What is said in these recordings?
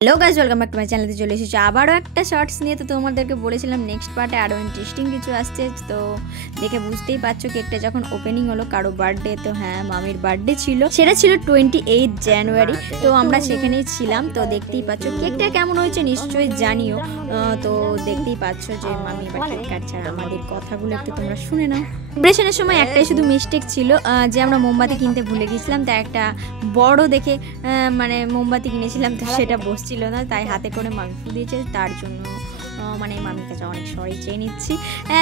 Hello guys, welcome back to my চ্যানেলে চলে এসেছি আবারও একটা শর্টস নিয়ে। তো তোমাদেরকে বলেছিলাম নেক্সট পার্টে আরও ইন্টারেস্টিং কিছু আসছে। তো দেখে বুঝতেই পারছো কেকটা যখন ওপেনিং হলো কারো বার্থডে, তো হ্যাঁ মামির বার্থডে ছিল, সেটা ছিল 28 জানুয়ারি। তো আমরা সেখানেই ছিলাম। তো দেখতেই পাচ্ছ কেকটা কেমন হয়েছে নিশ্চয়ই জানিও। তো দেখতেই পাচ্ছ যে মামি বা কেক কাটছে, আর আমাদের কথাগুলো একটু তোমরা শুনে নাও। সেলিব্রেশনের সময় একটাই শুধু মিস্টেক ছিল যে আমরা মোমবাতি কিনতে ভুলে গেছিলাম। তাই একটা বড় দেখে মানে মোমবাতি কিনেছিলাম, তো সেটা বসছিল না, তাই হাতে করে মামি ফু দিয়েছে। তার জন্য মানে মামির কাছে অনেক সরি চেয়ে নিচ্ছি।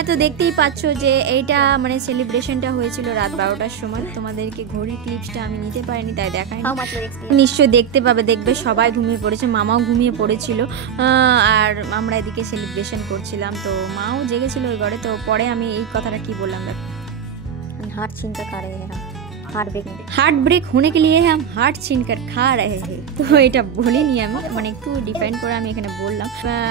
তো দেখতেই পাচ্ছ যে এইটা মানে সেলিব্রেশনটা হয়েছিল রাত 12টার সময়। তোমাদেরকে ঘড়ির ক্লিপসটা আমি নিতে পারিনি, তাই দেখাই নিশ্চয়ই দেখতে পাবে। দেখবে সবাই ঘুমিয়ে পড়েছে, মামাও ঘুমিয়ে পড়েছিল, আর আমরা এদিকে সেলিব্রেশন করছিলাম। তো মাও জেগেছিল ওই ঘরে। তো পরে আমি এই কথাটা কি বললাম, हार्ट छीन कर खा रहे हैं हम, हार्ट ब्रेक होने के लिए हम हार्ट छीन कर खा रहे हैं। তো এটা বলিনি আমি, মানে একটু ডিফাইন করে আমি এখানে বললাম।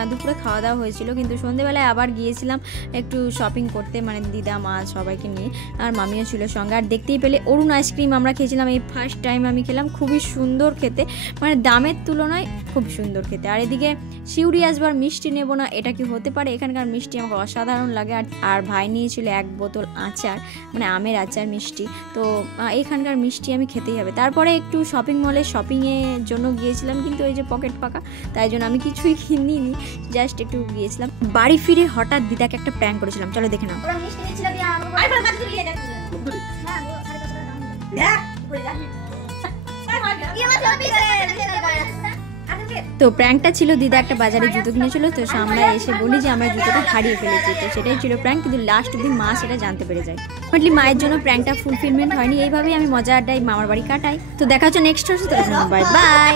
দুপুরে খাওয়া দাওয়া হয়েছিল, কিন্তু সন্ধ্যেবেলায় আবার গিয়েছিলাম একটু শপিং করতে, মানে দিদা মা সবাইকে নিয়ে, আর মামিও ছিল সঙ্গে। আর দেখতেই পেলে অরুণ আইসক্রিম আমরা খেয়েছিলাম, এই ফার্স্ট টাইম আমি খেলাম। খুবই সুন্দর খেতে, মানে দামের তুলনায় খুব সুন্দর খেতে। আর এদিকে শিউরি আসবার মিষ্টি নেবো না, এটা কি হতে পারে? এখানকার মিষ্টি আমাকে অসাধারণ লাগে। আর ভাই নিয়েছিল 1 বোতল আচার, মানে আমের আচার মিষ্টি। তো এইখানকার মিষ্টি আমি খেতেই হবে। তারপরে একটু শপিং মলে শপিংয়ের জন্য গিয়েছিলাম, কিন্তু ওই যে পকেট ফাঁকা, তাই জন্য আমি কিছুই কিনিনি, জাস্ট একটু গিয়েছিলাম। বাড়ি ফিরে হঠাৎ দিদাকে একটা প্র্যাঙ্ক করেছিলাম, চলো দেখে নাও। তো প্র্যাঙ্কটা ছিল, দিদা একটা বাজারে জুতো কিনেছিল, তো আমরা এসে বলি যে আমরা জুতোটা হারিয়ে ফেলেছি। তো সেটাই ছিল প্র্যাঙ্ক, কিন্তু লাস্ট অব্দি মা সেটা জানতে পেরে যায়। মোটামুটি মায়ের জন্য প্র্যাঙ্কটা ফুলফিলমেন্ট হয়নি। এইভাবেই আমি মজা আড্ডায় মামার বাড়ি কাটাই। তো দেখা হচ্ছে নেক্সট, বাই বাই।